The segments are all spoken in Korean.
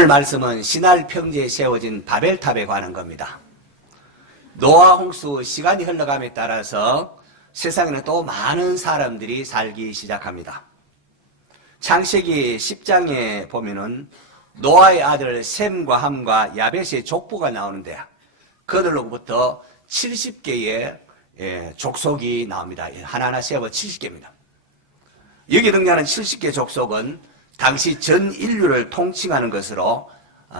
오늘 말씀은 시날 평지에 세워진 바벨탑에 관한 겁니다. 노아 홍수 시간이 흘러감에 따라서 세상에는 또 많은 사람들이 살기 시작합니다. 창세기 10장에 보면은 노아의 아들 셈과 함과 야벳의 족보가 나오는데 그들로부터 70개의 족속이 나옵니다. 하나하나 세어 70개입니다. 여기 등장하는 70개 족속은 당시 전 인류를 통칭하는 것으로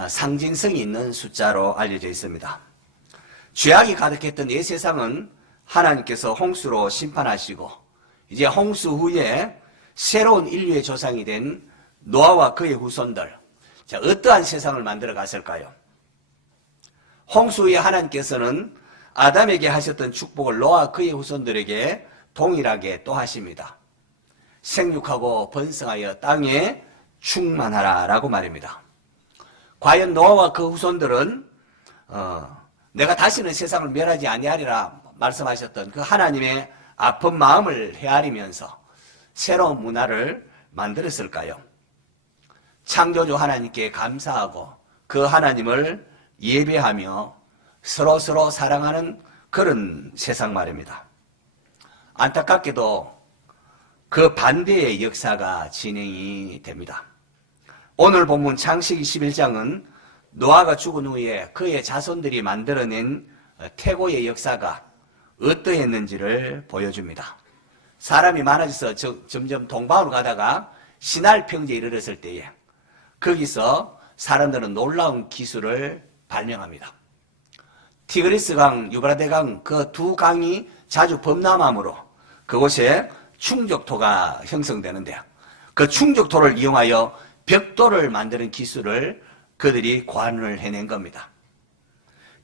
상징성이 있는 숫자로 알려져 있습니다. 죄악이 가득했던 옛 세상은 하나님께서 홍수로 심판하시고 이제 홍수 후에 새로운 인류의 조상이 된 노아와 그의 후손들, 자, 어떠한 세상을 만들어 갔을까요? 홍수 후에 하나님께서는 아담에게 하셨던 축복을 노아와 그의 후손들에게 동일하게 또 하십니다. 생육하고 번성하여 땅에 충만하라 라고 말입니다. 과연 노아와 그 후손들은 내가 다시는 세상을 멸하지 아니하리라 말씀하셨던 그 하나님의 아픈 마음을 헤아리면서 새로운 문화를 만들었을까요? 창조주 하나님께 감사하고 그 하나님을 예배하며 서로 사랑하는 그런 세상 말입니다. 안타깝게도 그 반대의 역사가 진행이 됩니다. 오늘 본문 창세기 11장은 노아가 죽은 후에 그의 자손들이 만들어낸 태고의 역사가 어떠했는지를 보여줍니다. 사람이 많아져서 점점 동방으로 가다가 시날 평지에 이르렀을 때에 거기서 사람들은 놀라운 기술을 발명합니다. 티그리스 강, 유브라데 강 그 두 강이 자주 범람함으로 그곳에 충족토가 형성되는데 그 충족토를 이용하여 벽돌을 만드는 기술을 그들이 고안을 해낸 겁니다.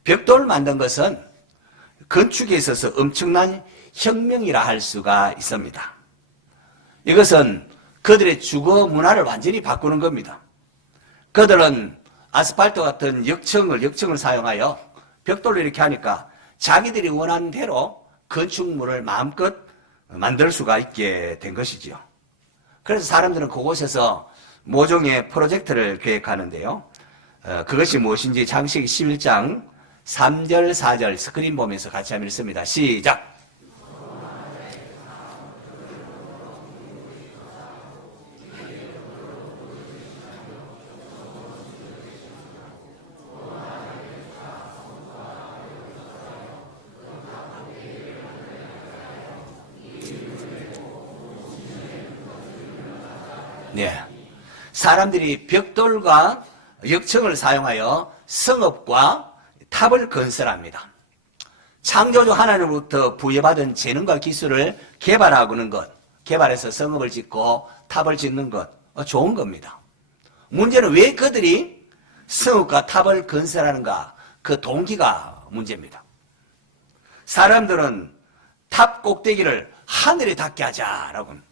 벽돌을 만든 것은 건축에 있어서 엄청난 혁명이라 할 수가 있습니다. 이것은 그들의 주거 문화를 완전히 바꾸는 겁니다. 그들은 아스팔트 같은 역청을 사용하여 벽돌을 이렇게 하니까 자기들이 원하는 대로 건축물을 마음껏 만들 수가 있게 된 것이지요. 그래서 사람들은 그곳에서 모종의 프로젝트를 계획하는데요. 그것이 무엇인지 창세기 11장 3절 4절 스크린 보면서 같이 한번 읽습니다. 시작! 네. 사람들이 벽돌과 역청을 사용하여 성읍과 탑을 건설합니다. 창조주 하나님으로부터 부여받은 재능과 기술을 개발하는 것, 개발해서 성읍을 짓고 탑을 짓는 것, 좋은 겁니다. 문제는 왜 그들이 성읍과 탑을 건설하는가? 그 동기가 문제입니다. 사람들은 탑 꼭대기를 하늘에 닿게 하자라고 합니다.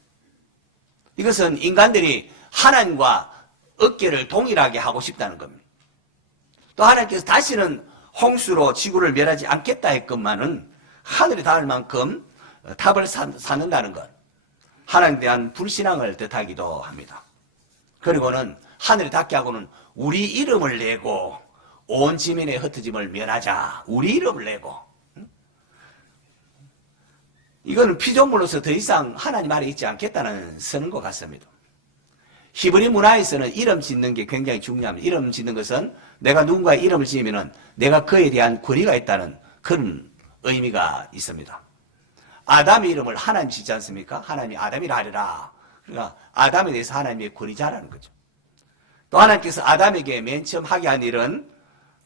이것은 인간들이 하나님과 어깨를 동일하게 하고 싶다는 겁니다. 또 하나님께서 다시는 홍수로 지구를 멸하지 않겠다 했건만은 하늘에 닿을 만큼 탑을 쌓는다는 것, 하나님에 대한 불신앙을 뜻하기도 합니다. 그리고는 하늘에 닿게 하고는 우리 이름을 내고 온 지면의 흩어짐을 면하자, 우리 이름을 내고, 이거는 피조물로서 더 이상 하나님 아래 있지 않겠다는 선언 것 같습니다. 히브리 문화에서는 이름 짓는 게 굉장히 중요합니다. 이름 짓는 것은 내가 누군가의 이름을 지으면 내가 그에 대한 권위가 있다는 그런 의미가 있습니다. 아담의 이름을 하나님 짓지 않습니까? 하나님이 아담이라 하리라. 그러니까 아담에 대해서 하나님의 권위자라는 거죠. 또 하나님께서 아담에게 맨 처음 하게 한 일은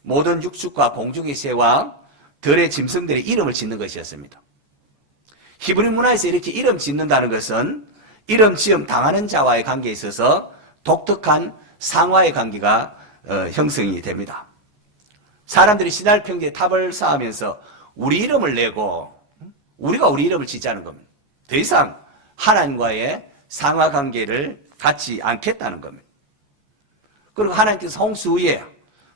모든 육축과 공중의 새와 들의 짐승들의 이름을 짓는 것이었습니다. 히브리 문화에서 이렇게 이름 짓는다는 것은 이름 지음 당하는 자와의 관계에 있어서 독특한 상화의 관계가 형성이 됩니다. 사람들이 시날 평지에 탑을 쌓으면서 우리 이름을 내고 우리가 우리 이름을 짓자는 겁니다. 더 이상 하나님과의 상하 관계를 갖지 않겠다는 겁니다. 그리고 하나님께서 홍수 후에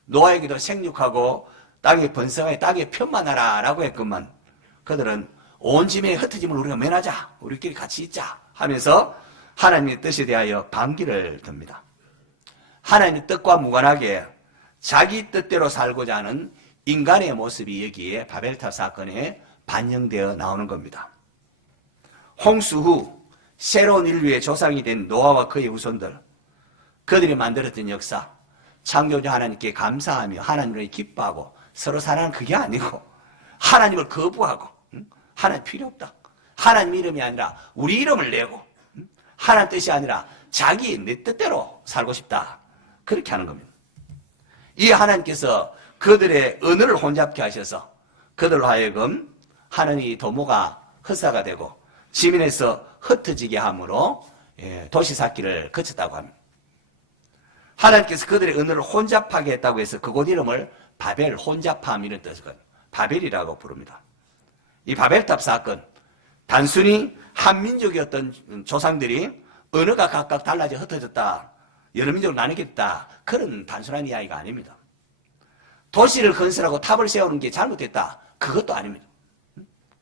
노아에게도 생육하고 땅에 번성하여 땅에 편만하라 라고 했건만 그들은 온 지면에 흩어짐을 우리가 면하자, 우리끼리 같이 있자 하면서 하나님의 뜻에 대하여 반기를 듭니다. 하나님의 뜻과 무관하게 자기 뜻대로 살고자 하는 인간의 모습이 여기에 바벨탑 사건에 반영되어 나오는 겁니다. 홍수 후 새로운 인류의 조상이 된 노아와 그의 후손들, 그들이 만들었던 역사, 창조주 하나님께 감사하며 하나님을 기뻐하고 서로 사랑하는 그게 아니고 하나님을 거부하고 하나님 필요 없다. 하나님 이름이 아니라 우리 이름을 내고 하나님 뜻이 아니라 자기 내 뜻대로 살고 싶다. 그렇게 하는 겁니다. 이 하나님께서 그들의 언어를 혼잡케 하셔서 그들로 하여금 하나님의 도모가 헛사가 되고 지면에서 흩어지게 함으로 도시 쌓기를 거쳤다고 합니다. 하나님께서 그들의 언어를 혼잡하게 했다고 해서 그곳 이름을 바벨, 혼잡함 이런 뜻을 바벨이라고 부릅니다. 이 바벨탑 사건, 단순히 한민족이었던 조상들이 언어가 각각 달라져 흩어졌다, 여러 민족으로 나뉘겠다, 그런 단순한 이야기가 아닙니다. 도시를 건설하고 탑을 세우는 게 잘못됐다, 그것도 아닙니다.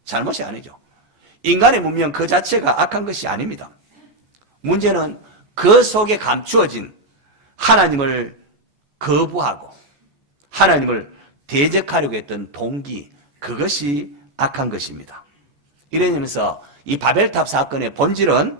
잘못이 아니죠. 인간의 문명 그 자체가 악한 것이 아닙니다. 문제는 그 속에 감추어진 하나님을 거부하고 하나님을 대적하려고 했던 동기, 그것이 악한 것입니다. 이러면서 이 바벨탑 사건의 본질은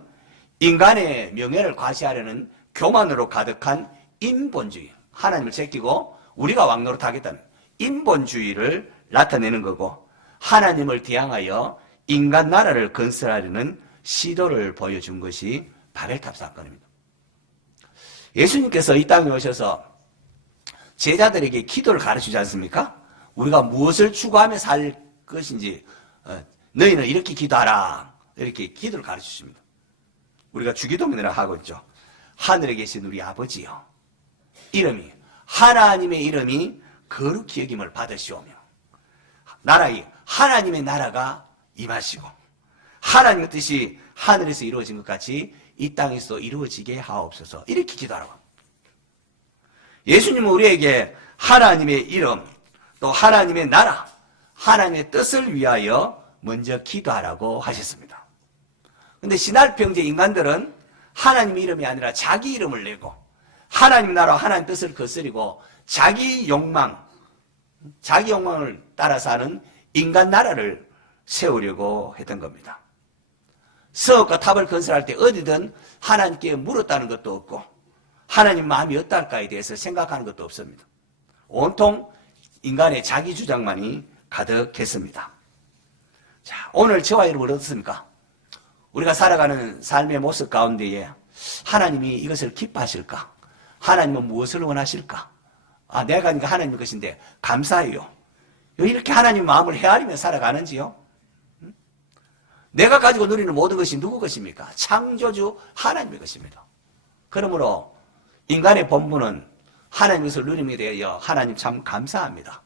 인간의 명예를 과시하려는 교만으로 가득한 인본주의, 하나님을 제끼고 우리가 왕노릇하겠다는 인본주의를 나타내는 거고, 하나님을 대항하여 인간 나라를 건설하려는 시도를 보여준 것이 바벨탑 사건입니다. 예수님께서 이 땅에 오셔서 제자들에게 기도를 가르치지 않습니까? 우리가 무엇을 추구하며 살 것인지, 너희는 이렇게 기도하라, 이렇게 기도를 가르치십니다. 우리가 주기도문이라 하고 있죠. 하늘에 계신 우리 아버지여, 이름이 하나님의 이름이 거룩히 여김을 받으시오며 하나님의 나라가 임하시고 하나님의 뜻이 하늘에서 이루어진 것 같이 이 땅에서 이루어지게 하옵소서, 이렇게 기도하라고. 예수님은 우리에게 하나님의 이름, 또 하나님의 나라, 하나님의 뜻을 위하여 먼저 기도하라고 하셨습니다. 그런데 신할병제 인간들은 하나님의 이름이 아니라 자기 이름을 내고 하나님 나라, 하나님 뜻을 거스리고 자기 욕망을 따라서 하는 인간 나라를 세우려고 했던 겁니다. 성읍과 탑을 건설할 때 어디든 하나님께 물었다는 것도 없고 하나님 마음이 어떨까에 대해서 생각하는 것도 없습니다. 온통 인간의 자기 주장만이 가득했습니다. 자, 오늘 저와 여러분 어떻습니까? 우리가 살아가는 삶의 모습 가운데에 하나님이 이것을 기뻐하실까? 하나님은 무엇을 원하실까? 내가 하니까 하나님의 것인데 감사해요. 이렇게 하나님 마음을 헤아리며 살아가는지요? 내가 가지고 누리는 모든 것이 누구 것입니까? 창조주 하나님의 것입니다. 그러므로 인간의 본분은 하나님의 것을 누림에 대하여 하나님 참 감사합니다.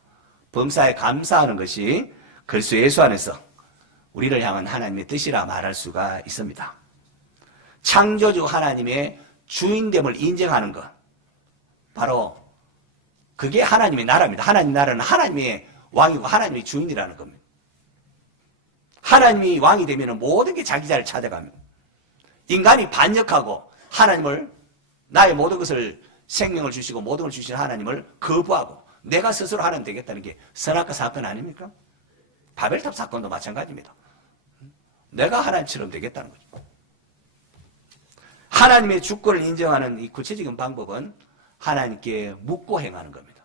범사에 감사하는 것이 그리스도 예수 안에서 우리를 향한 하나님의 뜻이라 말할 수가 있습니다. 창조주 하나님의 주인됨을 인정하는 것, 바로 그게 하나님의 나라입니다. 하나님 나라는 하나님의 왕이고 하나님의 주인이라는 겁니다. 하나님이 왕이 되면 모든 게 자기 자리를 찾아갑니다. 인간이 반역하고 하나님을, 나의 모든 것을, 생명을 주시고 모든 걸 주시는 하나님을 거부하고 내가 스스로 하나님 되겠다는 게 선악과 사건 아닙니까? 바벨탑 사건도 마찬가지입니다. 내가 하나님처럼 되겠다는 거죠. 하나님의 주권을 인정하는 이 구체적인 방법은 하나님께 묻고 행하는 겁니다.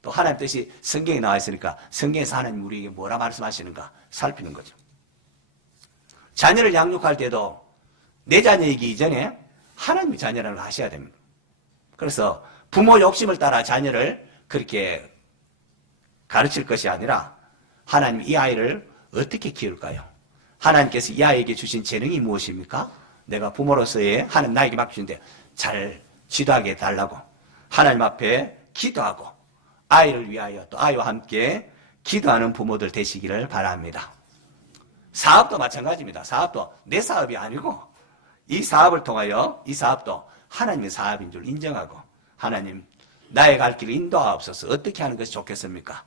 또 하나님 뜻이 성경에 나와 있으니까 성경에서 하나님 우리에게 뭐라 말씀하시는가 살피는 거죠. 자녀를 양육할 때도 내 자녀이기 이전에 하나님의 자녀라는 걸 하셔야 됩니다. 그래서 부모 욕심을 따라 자녀를 그렇게 가르칠 것이 아니라 하나님 이 아이를 어떻게 키울까요? 하나님께서 이 아이에게 주신 재능이 무엇입니까? 내가 부모로서의 하나님 나에게 맡기는데 잘 지도하게 해달라고 하나님 앞에 기도하고 아이를 위하여 또 아이와 함께 기도하는 부모들 되시기를 바랍니다. 사업도 마찬가지입니다. 사업도 내 사업이 아니고 이 사업을 통하여 이 사업도 하나님의 사업인 줄 인정하고 하나님 나의 갈 길을 인도하옵소서, 어떻게 하는 것이 좋겠습니까?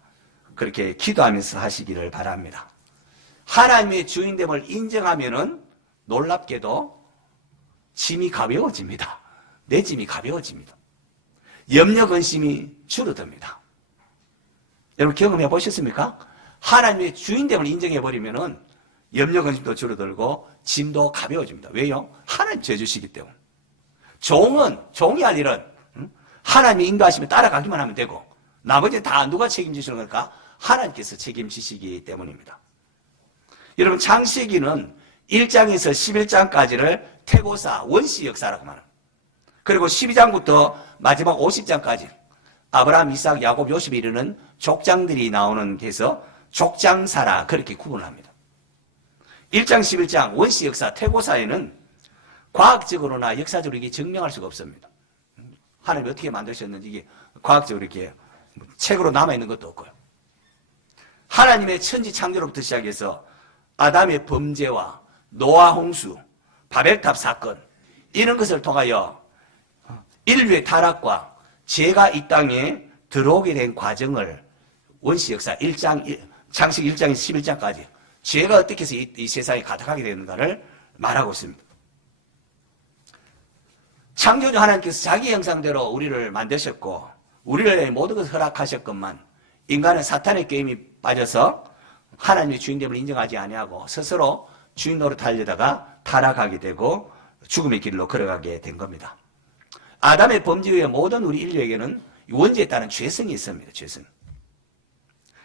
그렇게 기도하면서 하시기를 바랍니다. 하나님의 주인됨을 인정하면은 놀랍게도 짐이 가벼워집니다. 내 짐이 가벼워집니다. 염려 근심이 줄어듭니다. 여러분 경험해 보셨습니까? 하나님의 주인됨을 인정해 버리면은 염려 근심도 줄어들고 짐도 가벼워집니다. 왜요? 하나님 죄주시기 때문에. 종이 할 일은 하나님이 인도하시면 따라가기만 하면 되고 나머지 다 누가 책임지시는 걸까? 하나님께서 책임지시기 때문입니다. 여러분 창세기는 1장에서 11장까지를 태고사, 원시 역사라고 말합니다. 그리고 12장부터 마지막 50장까지 아브라함, 이삭, 야곱, 요셉에 이르는 족장들이 나오는 데서 족장사라 그렇게 구분을 합니다. 1장, 11장 원시 역사, 태고사에는 과학적으로나 역사적으로 이게 증명할 수가 없습니다. 하나님이 어떻게 만드셨는지 이게 과학적으로 이렇게 책으로 남아있는 것도 없고요. 하나님의 천지 창조로부터 시작해서 아담의 범죄와 노아 홍수, 바벨탑 사건 이런 것을 통하여 인류의 타락과 죄가 이 땅에 들어오게 된 과정을 원시 역사 1장, 창세기 1장에서 11장까지 죄가 어떻게 해서 이 세상에 가득하게 되는가를 말하고 있습니다. 창조주 하나님께서 자기 형상대로 우리를 만드셨고 우리를 모든 것을 허락하셨건만 인간은 사탄의 게임이 빠져서 하나님의 주인됨을 인정하지 아니하고 스스로 주인 노릇하려다가 타락하게 되고 죽음의 길로 걸어가게 된 겁니다. 아담의 범죄 후에 모든 우리 인류에게는 원죄에 따른 죄성이 있습니다. 죄성.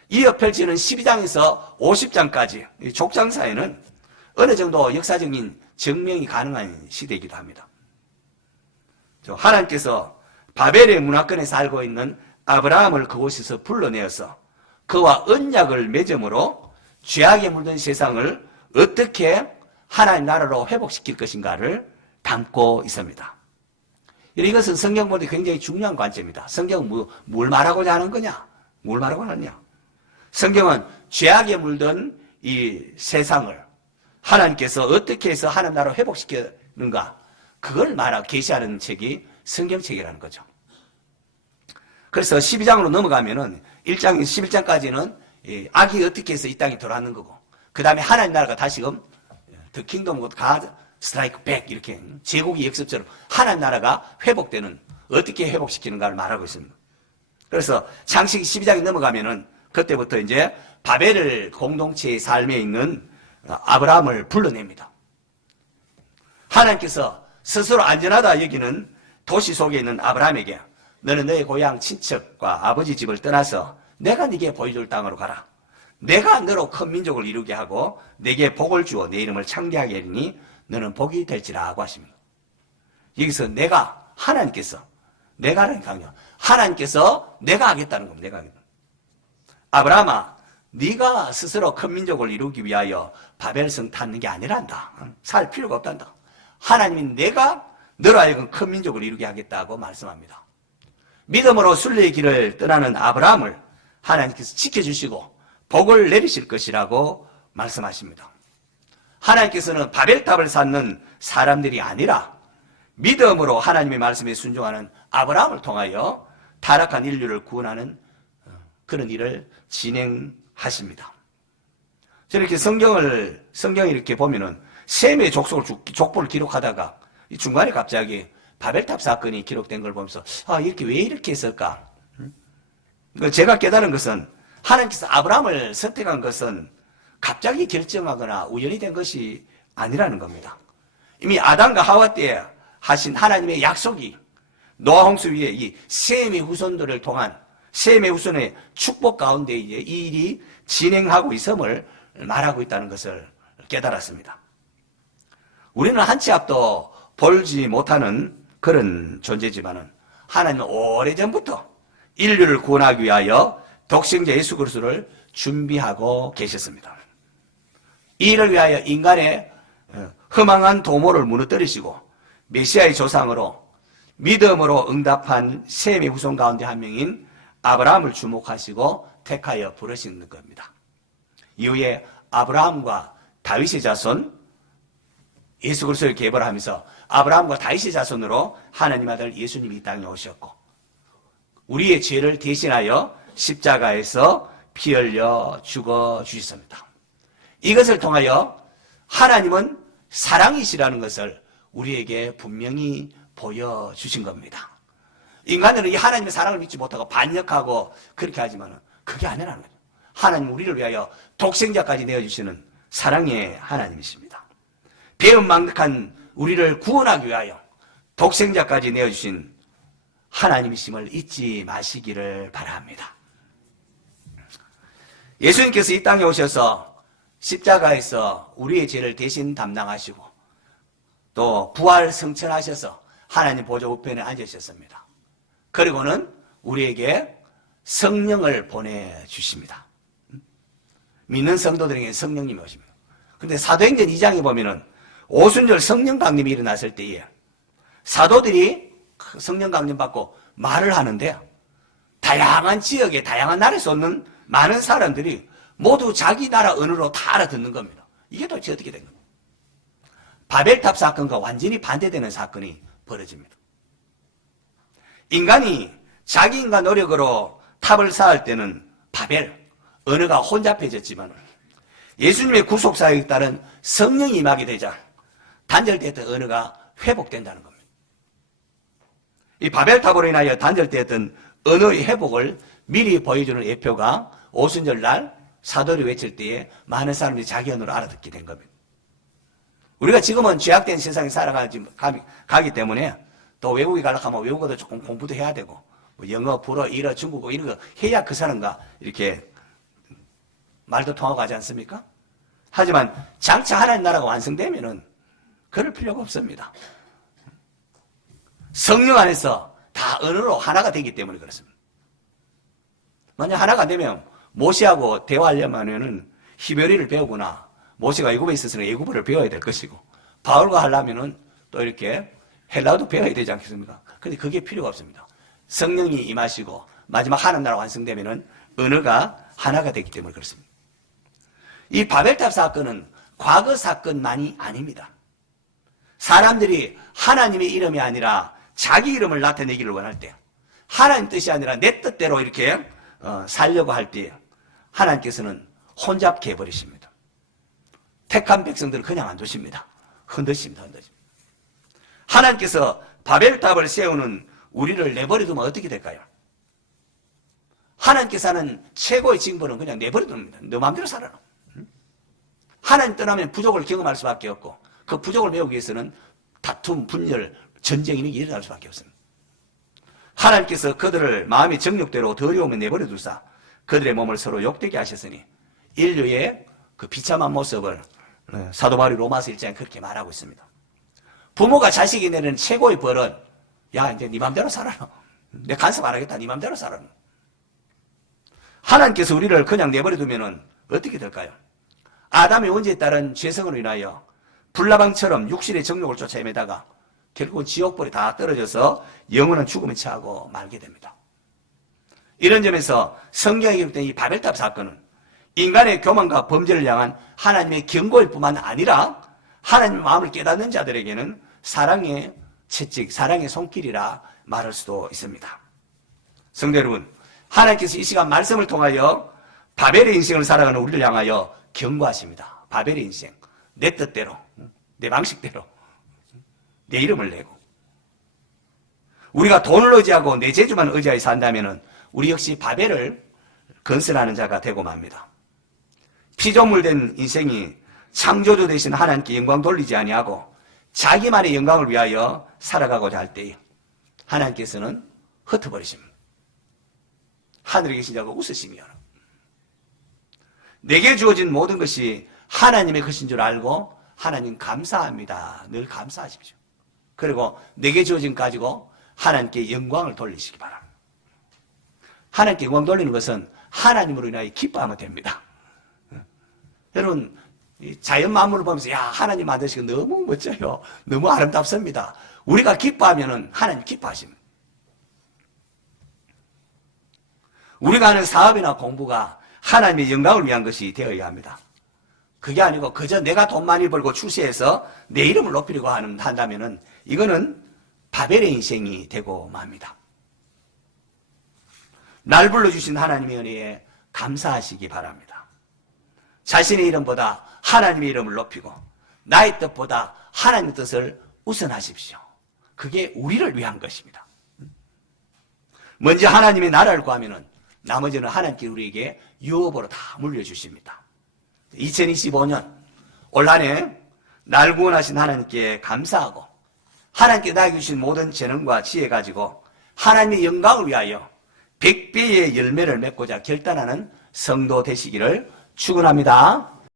이어 펼치는 12장에서 50장까지 족장사에는 어느 정도 역사적인 증명이 가능한 시대이기도 합니다. 하나님께서 바벨의 문화권에 살고 있는 아브라함을 그곳에서 불러내어서 그와 언약을 맺음으로 죄악에 물든 세상을 어떻게 하나님 나라로 회복시킬 것인가를 담고 있습니다. 이것은 성경 볼 때 굉장히 중요한 관점입니다. 성경은 뭘 말하고자 하는 거냐? 뭘 말하고 하느냐? 성경은 죄악에 물든 이 세상을 하나님께서 어떻게 해서 하나님 나라로 회복시키는가? 그걸 말하고 계시하는 책이 성경책이라는 거죠. 그래서 12장으로 넘어가면은 1장, 11장까지는 악이 어떻게 해서 이 땅에 돌아왔는 거고, 그 다음에 하나님 나라가 다시금 The Kingdom of God Strike Back 이렇게 제국의 역습처럼 하나님 나라가 회복되는 어떻게 회복시키는가를 말하고 있습니다. 그래서 창세기 12장에 넘어가면은 그때부터 이제 바벨 공동체의 삶에 있는 아브라함을 불러냅니다. 하나님께서 스스로 안전하다 여기는 도시 속에 있는 아브라함에게 너는 너의 고향 친척과 아버지 집을 떠나서 내가 네게 보여줄 땅으로 가라. 내가 너로 큰 민족을 이루게 하고 네게 복을 주어 내 이름을 창대하게 하리니 너는 복이 될지라 하고 하십니다. 여기서 내가 하나님께서 내가라는 강요. 하나님께서 내가 하겠다는 겁니다. 내가 하겠다. 아브라함아 네가 스스로 큰 민족을 이루기 위하여 바벨성 탔는 게 아니란다. 살 필요가 없단다. 하나님이 내가 너로 하여금 큰 민족을 이루게 하겠다고 말씀합니다. 믿음으로 순례의 길을 떠나는 아브라함을 하나님께서 지켜주시고 복을 내리실 것이라고 말씀하십니다. 하나님께서는 바벨탑을 쌓는 사람들이 아니라 믿음으로 하나님의 말씀에 순종하는 아브라함을 통하여 타락한 인류를 구원하는 그런 일을 진행하십니다. 저렇게 성경을 이렇게 보면은 셈의 족보를 기록하다가 이 중간에 갑자기 바벨탑 사건이 기록된 걸 보면서 이렇게 왜 이렇게 했을까? 제가 깨달은 것은 하나님께서 아브라함을 선택한 것은 갑자기 결정하거나 우연히 된 것이 아니라는 겁니다. 이미 아담과 하와 때 하신 하나님의 약속이 노아 홍수 위에 이 셈의 후손들을 통한 셈의 후손의 축복 가운데 이제 이 일이 진행하고 있음을 말하고 있다는 것을 깨달았습니다. 우리는 한 치 앞도 볼지 못하는 그런 존재지만은 하나님은 오래전부터 인류를 구원하기 위하여 독생자 예수 그리스도를 준비하고 계셨습니다. 이 일을 위하여 인간의 허망한 도모를 무너뜨리시고 메시아의 조상으로 믿음으로 응답한 셈의 후손 가운데 한 명인 아브라함을 주목하시고 택하여 부르시는 겁니다. 이후에 아브라함과 다윗의 자손 예수 그리스도를 계보하면서 아브라함과 다윗의 자손으로 하나님 아들 예수님이 이 땅에 오셨고 우리의 죄를 대신하여 십자가에서 피 흘려 죽어 주셨습니다. 이것을 통하여 하나님은 사랑이시라는 것을 우리에게 분명히 보여주신 겁니다. 인간들은 이 하나님의 사랑을 믿지 못하고 반역하고 그렇게 하지만 그게 아니라는 거죠. 하나님 우리를 위하여 독생자까지 내어주시는 사랑의 하나님이십니다. 배은망덕한 우리를 구원하기 위하여 독생자까지 내어주신 하나님이심을 잊지 마시기를 바랍니다. 예수님께서 이 땅에 오셔서 십자가에서 우리의 죄를 대신 담당하시고 또 부활 승천하셔서 하나님 보좌 우편에 앉으셨습니다. 그리고는 우리에게 성령을 보내주십니다. 믿는 성도들에게 성령님이 오십니다. 근데 사도행전 2장에 보면은 오순절 성령 강림이 일어났을 때에 사도들이 성령 강림 받고 말을 하는데 다양한 지역에 다양한 나라에서 오는 많은 사람들이 모두 자기 나라 언어로 다 알아듣는 겁니다. 이게 도대체 어떻게 된 겁니까? 바벨탑 사건과 완전히 반대되는 사건이 벌어집니다. 인간이 자기 인간 노력으로 탑을 쌓을 때는 바벨, 언어가 혼잡해졌지만 예수님의 구속사역에 따른 성령이 임하게 되자 단절됐던 언어가 회복된다는 겁니다. 이 바벨탑으로 인하여 단절되었던 언어의 회복을 미리 보여주는 예표가 오순절날 사도를 외칠 때에 많은 사람들이 자기 언어로 알아듣게 된 겁니다. 우리가 지금은 죄악된 세상에 살아가기 때문에 또 외국에 가려고 하면 외국어도 조금 공부도 해야 되고 뭐 영어, 불어, 일어, 중국어 이런 거 해야 그 사람과 이렇게 말도 통하고 하지 않습니까? 하지만 장차 하나님 나라가 완성되면은 그럴 필요가 없습니다. 성령 안에서 다 언어로 하나가 되기 때문에 그렇습니다. 만약 하나가 되면 모세하고 대화하려면은 히브리를 배우거나 모세가 애굽에 있었으니 애굽어를 배워야 될 것이고 바울과 하려면은 또 이렇게 헬라어도 배워야 되지 않겠습니까? 근데 그게 필요가 없습니다. 성령이 임하시고 마지막 하나님 나라 완성되면은 언어가 하나가 되기 때문에 그렇습니다. 이 바벨탑 사건은 과거 사건만이 아닙니다. 사람들이 하나님의 이름이 아니라 자기 이름을 나타내기를 원할 때 하나님 뜻이 아니라 내 뜻대로 이렇게 살려고 할 때 하나님께서는 혼잡케 해버리십니다. 택한 백성들을 그냥 안 두십니다. 흔드십니다. 하나님께서 바벨탑을 세우는 우리를 내버려 두면 어떻게 될까요? 하나님께서 하는 최고의 징벌은 그냥 내버려 둡니다. 너 마음대로 살아라. 하나님 떠나면 부족을 경험할 수밖에 없고 그 부족을 메우기 위해서는 다툼, 분열, 전쟁이 일어날 수밖에 없습니다. 하나님께서 그들을 마음의 정욕대로 더러움에 내버려 두사 그들의 몸을 서로 욕되게 하셨으니 인류의 그 비참한 모습을 사도 바울이 로마서 1장에 그렇게 말하고 있습니다. 부모가 자식이 내는 최고의 벌은 야 이제 네 맘대로 살아라. 내 간섭 안 하겠다. 네 맘대로 살아라. 하나님께서 우리를 그냥 내버려 두면은 어떻게 될까요? 아담의 원죄에 따른 죄성으로 인하여 불나방처럼 육신의 정욕을 쫓아 헤매다가 결국은 지옥불에 다 떨어져서 영원한 죽음에 처하고 말게 됩니다. 이런 점에서 성경에 기록된 이 바벨탑 사건은 인간의 교만과 범죄를 향한 하나님의 경고일 뿐만 아니라 하나님의 마음을 깨닫는 자들에게는 사랑의 채찍, 사랑의 손길이라 말할 수도 있습니다. 성도 여러분, 하나님께서 이 시간 말씀을 통하여 바벨의 인생을 살아가는 우리를 향하여 경고하십니다. 바벨의 인생, 내 뜻대로, 내 방식대로, 내 이름을 내고 우리가 돈을 의지하고 내 재주만 의지하여 산다면 우리 역시 바벨을 건설하는 자가 되고 맙니다. 피조물된 인생이 창조주 되신 하나님께 영광 돌리지 아니하고 자기만의 영광을 위하여 살아가고자 할 때에 하나님께서는 흩어버리십니다. 하늘에 계신 자가 웃으시며 내게 주어진 모든 것이 하나님의 것인 줄 알고 하나님 감사합니다. 늘 감사하십시오. 그리고 내게 주어진 가지고 하나님께 영광을 돌리시기 바랍니다. 하나님께 영광 돌리는 것은 하나님으로 인하여 기뻐하면 됩니다. 여러분 자연 만물을 보면서 야 하나님 만드시고 너무 멋져요. 너무 아름답습니다. 우리가 기뻐하면 하나님 기뻐하십니다. 우리가 하는 사업이나 공부가 하나님의 영광을 위한 것이 되어야 합니다. 그게 아니고 그저 내가 돈 많이 벌고 출세해서 내 이름을 높이려고 한다면 이거는 바벨의 인생이 되고 맙니다. 날 불러주신 하나님의 은혜에 감사하시기 바랍니다. 자신의 이름보다 하나님의 이름을 높이고 나의 뜻보다 하나님의 뜻을 우선하십시오. 그게 우리를 위한 것입니다. 먼저 하나님의 나라를 구하면은 나머지는 하나님께 우리에게 유업으로 다 물려주십니다. 2025년 올 한해 날 구원하신 하나님께 감사하고 하나님께 나에게 주신 모든 재능과 지혜 가지고 하나님의 영광을 위하여 100배의 열매를 맺고자 결단하는 성도 되시기를 축원합니다.